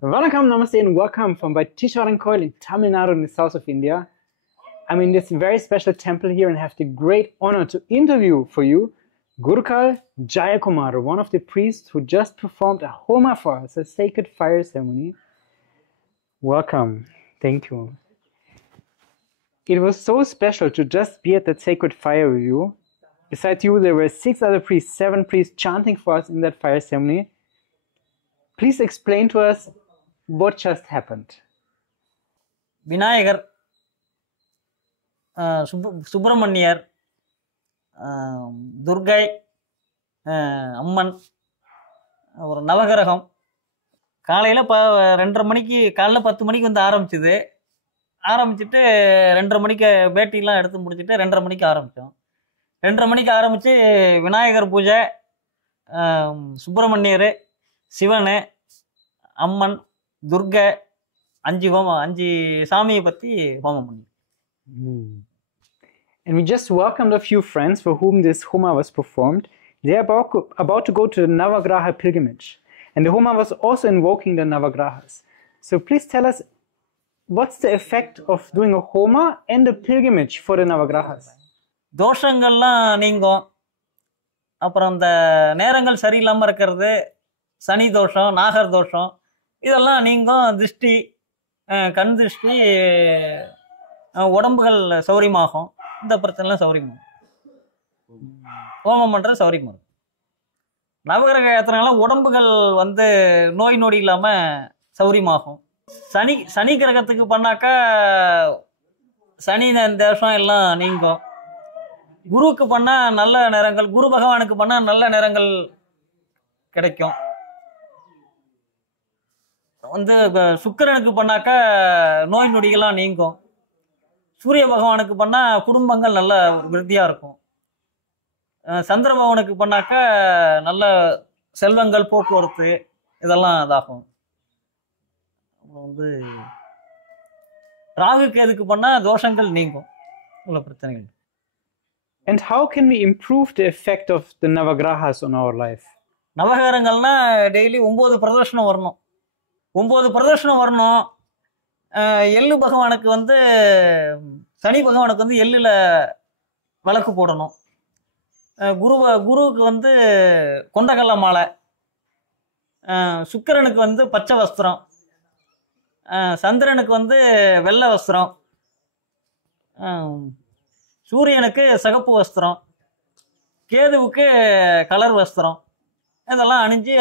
Vanakkam, Namaste and welcome from Vaitishwaran in Tamil Nadu in the south of India. I'm in this very special temple here and have the great honor to interview for you Gurukal Jayakumar, one of the priests who just performed a Homa for us, a sacred fire ceremony. Welcome. Thank you. It was so special to just be at that sacred fire with you. Besides you, there were 6 other priests, 7 priests chanting for us in that fire ceremony. Please explain to us what just happened. Vinayagar, Subramaniyar, Durgai, அம்மன், ஒரு நவகிரகம். காலையில் 2:30 மணிக்கு, காலைல 10 மணிக்கு வந்து ஆரம்பிச்சுட்டு 2:30 மணிக்கு பேட்டிலாம் எடுத்து முடிச்சுட்டு 2:30 மணிக்கு ஆரம்பித்தோம். 2:30 மணிக்கு ஆரம்பித்து விநாயகர் பூஜை, சுப்பிரமணியர், சிவன், அம்மன், துர்கை, 5 சாமியை பற்றி ஹோமம் பண்ணி. And we just welcomed a few friends for whom this Homa was performed. They are about to go to the Navagraha pilgrimage. And the Homa was also invoking the Navagrahas. So please tell us, what's the effect of doing a Homa and a pilgrimage for the Navagrahas? தோஷங்கள்லாம் நீங்கும். அப்புறம் இந்த நேரங்கள் சரியில்லாமல் இருக்கிறது, சனி தோஷம், நாகர் தோஷம், இதெல்லாம் நீங்கும். திருஷ்டி, கண் திருஷ்டி, உடம்புகள் சௌரியமாகும். இந்த பிரச்சனைலாம் சௌரியமாகும். ஹோமம் பண்ணுறது சௌரியமாகும். நவகிரக யாத்திரைனால உடம்புகள் வந்து நோய் நொடி இல்லாமல் சௌரியமாகும். சனி கிரகத்துக்கு பண்ணாக்கா சனி தேசம் எல்லாம் நீங்கும். குருவுக்கு பண்ணால் நல்ல நேரங்கள், குரு பகவானுக்கு பண்ணால் நல்ல நேரங்கள் கிடைக்கும். வந்து சுக்கிரனுக்கு பண்ணாக்கா நோய் நொடிகள்லாம் நீங்கும். சூரிய பகவானுக்கு பண்ணால் குடும்பங்கள் நல்ல விருத்தியாக இருக்கும். சந்திர பகவானுக்கு பண்ணாக்கா நல்ல செல்வங்கள், போக்குவரத்து இதெல்லாம் இதாகும். வந்து ராகு கேதுக்கு பண்ணால் தோஷங்கள் நீங்கும், உள்ள பிரச்சனைகள். And how can we improve the effect of the Navagrahas on our life? நவகிரகங்கள்னா டெய்லி 9 பிரதர்ஷனம் வரணும். 9 பிரதர்ஷனம் வரணும். எள்ளு பகவானுக்கு வந்து, சனி பகவானுக்கு வந்து எள்ளில் விளக்கு போடணும். குருவுக்கு வந்து கொண்டகல்ல மாலை, சுக்கிரனுக்கு வந்து பச்சை வஸ்திரம், சந்திரனுக்கு வந்து வெள்ளை வஸ்திரம், சூரியனுக்கு சிகப்பு வஸ்திரம், கேதுவுக்கு கலர் வஸ்திரம், இதெல்லாம் அணிஞ்சு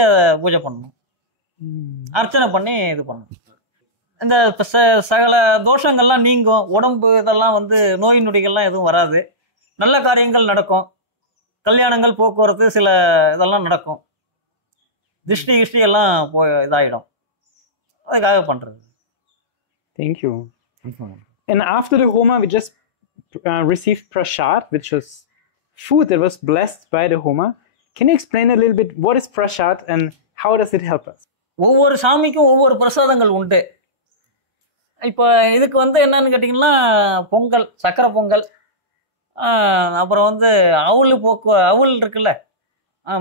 பூஜை பண்ணணும், அர்ச்சனை பண்ணி இது பண்ணணும். இந்த சகல தோஷங்கள்லாம் நீங்கும். உடம்பு இதெல்லாம் வந்து நோய் நொடிகள்லாம் எதுவும் வராது. நல்ல காரியங்கள் நடக்கும். கல்யாணங்கள், போக்குவரத்து, சில இதெல்லாம் நடக்கும். திருஷ்டி எல்லாம் இதாகிடும். அதுக்காக பண்ணுறது. Thank you. And after the Homa, we just received prasad, which was food that was blessed by the Homa. Can you explain a little bit what is prasad and how does it help us? ஒவ்வொரு சாமிக்கும் ஒவ்வொரு பிரசாதங்கள் உண்டு. இப்போ இதுக்கு வந்து என்னன்னு கேட்டிங்கன்னா, பொங்கல், சக்கரை பொங்கல், அப்புறம் வந்து அவுள் இருக்குல்ல,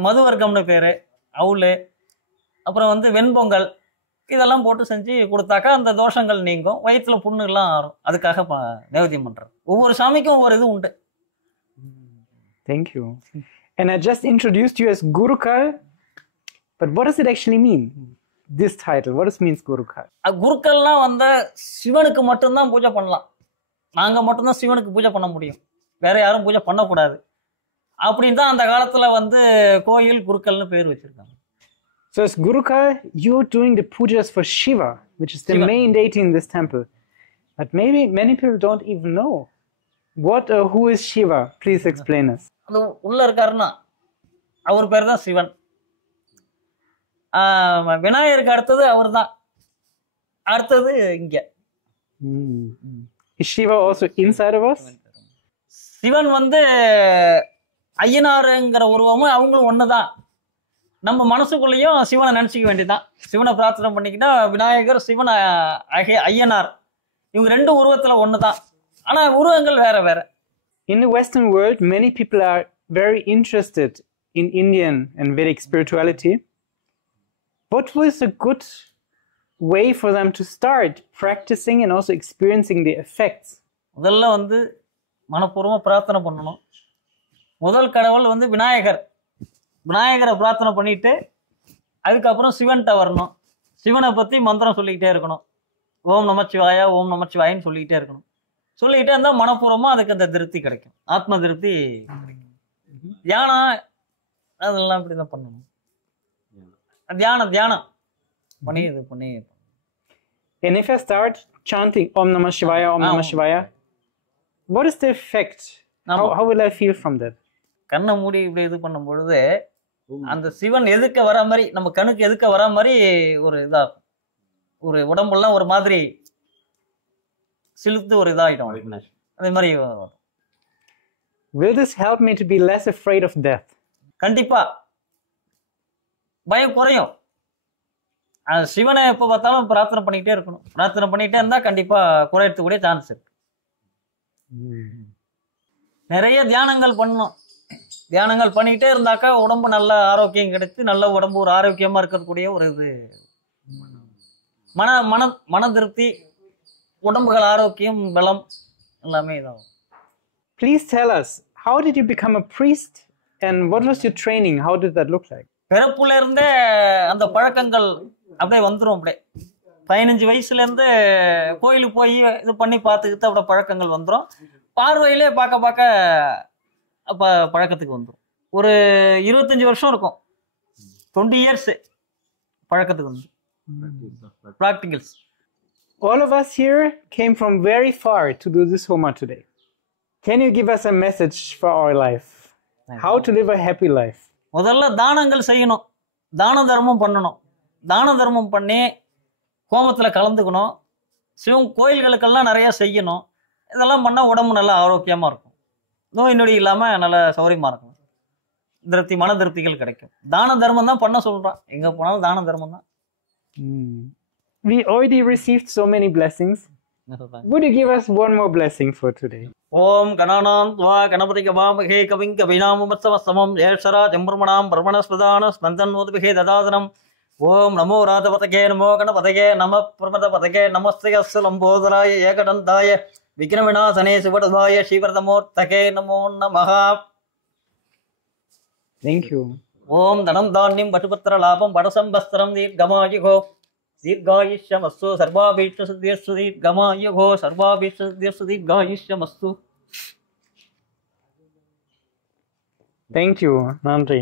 மதுவர்க்கம்னு பேர், அவுள், அப்புறம் வந்து வெண்பொங்கல், இதெல்லாம் போட்டு செஞ்சு கொடுத்தாக்கா அந்த தோஷங்கள் நீங்கும், வயிற்றுல புண்ணுலாம் ஆறும். அதுக்காக நைவேத்தியம் பண்ணுறோம். ஒவ்வொரு சாமிக்கும் ஒவ்வொரு இது உண்டு. Thank you. And I just introduced you as Gurukal, but what does it actually mean? This title, what does it mean, Gurukal? குருக்கள்லாம் வந்து சிவனுக்கு மட்டும்தான் பூஜை பண்ணலாம். நாங்கள் மட்டும்தான் சிவனுக்கு பூஜை பண்ண முடியும், வேற யாரும் பூஜை பண்ணக்கூடாது. அப்படின்னு தான் அந்த காலத்தில் வந்து கோயில் குருக்கள்னு பேர் வச்சிருக்காங்க. So as Gurukal, you're doing the pujas for Shiva, which is the main deity in this temple. But maybe many people don't even know. Who is Shiva? Please explain us. அது உள்ள இருக்காருன்னா அவர் பேர் தான் சிவன். விநாயகருக்கு அடுத்தது அவர் தான். அடுத்தது இங்க. Is Shiva also inside of us? Sivan வந்து ஐயனாருங்கிற உருவமும் அவங்களும் ஒண்ணுதான். நம்ம மனசுக்குள்ளேயும் சிவனை நினைச்சிக்க வேண்டியதான். சிவனை பிரார்த்தனை பண்ணிக்கிட்டா விநாயகர், சிவன், ஐயனார், இவங்க 2 உருவத்துல ஒண்ணுதான். ஆனா உருவங்கள் வேற வேற. In the Western world, many people are very interested in Indian and Vedic spirituality. What was a good way for them to start practicing and also experiencing the effects? முதல்ல வந்து மனப்பூர்வமாக பிரார்த்தனை பண்ணணும். முதல் கடவுள் வந்து விநாயகர். விநாயகரை பிரார்த்தனை பண்ணிட்டு அதுக்கப்புறம் சிவன்கிட்ட வரணும். சிவனை பற்றி மந்திரம் சொல்லிக்கிட்டே இருக்கணும். ஓம் நமச்சிவாயா ஓம் நமச்சிவாயின்னு சொல்லிக்கிட்டே இருக்கணும். சொல்லிக்கிட்டே இருந்தால் மனப்பூர்வமாக அதுக்கு அந்த திருப்தி கிடைக்கும். ஆத்ம திருப்தி கிடைக்கும். தியானம் அதெல்லாம் இப்படி தான் பண்ணணும். தியானம் பண்ணி இது பண்ணி. And if I start chanting Om Namah Shivaya, Om Namah Shivaya, what is the effect? How will I feel from that? கண்ணை மூடி இப்படி இது பண்ணும் பொழுது அந்த சிவன் எதுக்க வர மாதிரி, நம்ம கண்ணுக்கு எதுக்க வர மாதிரி ஒரு இதாகும். ஒரு உடம்பெல்லாம் ஒரு மாதிரி சிலுத்து ஒரு இதாகிடும். அதே மாதிரி Will this help me to be less afraid of death? கண்டிப்பா பயம் குறையும். சிவனை எப்போ பார்த்தாலும் பிரார்த்தனை பண்ணிக்கிட்டே இருக்கணும். பிரார்த்தனை பண்ணிக்கிட்டே இருந்தால் கண்டிப்பா குறையறதுக்கூடிய சான்ஸ் இருக்கு. நிறைய தியானங்கள் பண்ணணும். தியானங்கள் பண்ணிக்கிட்டே இருந்தாக்கா உடம்பு நல்ல ஆரோக்கியம் கிடைத்து நல்ல உடம்பு ஒரு ஆரோக்கியமா இருக்கக்கூடிய ஒரு இது மன திருப்தி, உடம்புகள் ஆரோக்கியம், பலம் எல்லாமே இதாகும். Please tell us, how did you become a priest and what was your training? How did that look like? பிறப்புல இருந்தே அந்த பழக்கங்கள் அப்படியே வந்துடும். அப்படியே 15 வயசுல இருந்து கோயிலுக்கு போய் இது பண்ணி பார்த்துக்கிட்டு அப்படியே பழக்கங்கள் வந்துடும். பார்வையிலே பார்க்க அப்போ பழக்கத்துக்கு வந்துடும். ஒரு 25 வருஷம் இருக்கும். 20 years பழக்கத்துக்கு வந்து practicals. All of us here came from very far to do this Homa today. Can you give us a message for our life? How to live a happy life? முதல்ல தானங்கள் செய்யணும். தான தர்மம் பண்ணணும். தான தர்மம் பண்ணி ஹோமத்தில் கலந்துக்கணும். சிவன் கோயில்களுக்கெல்லாம் நிறைய செய்யணும். இதெல்லாம் பண்ணால் உடம்பு நல்லா ஆரோக்கியமாக இருக்கும். நோய் நொடி இல்லாமல் நல்லா சௌரியமாக இருக்கும். மன திருப்திகள் கிடைக்கும். தான தர்மம் தான் பண்ண சொல்கிறான். எங்கே போனாலும் தான தர்மம் தான். We already received so many blessings. Would you give us one more blessing for today? ஓம் கணானாம் துவா கணபதி கபாமகே கவிங் கவிநாமுமத்சவஸ்தமம் ஏஷரா ஜம்பர்மணாம் பிரமணஸ்பதான ஸ்பந்தன்மோதிபிகே ததாதனம். ஓம் நமோ ராதபதகே நமோ கணபதகே நம பிரமதபதகே நமஸ்தே அஸ்ஸலம்போதராய ஏகடந்தாய விக்ரமிநாசனே சிவடதாய ஸ்ரீவரதமூர்த்தகே நமோ நமஹ. Thank you. ஓம் தனம் தானியம் பட்டுபத்திர லாபம் வடசம்பஸ்திரம் தீர்க்கமாயுகோ दीर्घायुष्यमस्तु सर्वाभीष्टसिद्ध्यस्तु दीर्घमायुः सर्वाभीष्टसिद्ध्यस्तु दीर्घायुष्यमस्तु. Thank you, Nandri.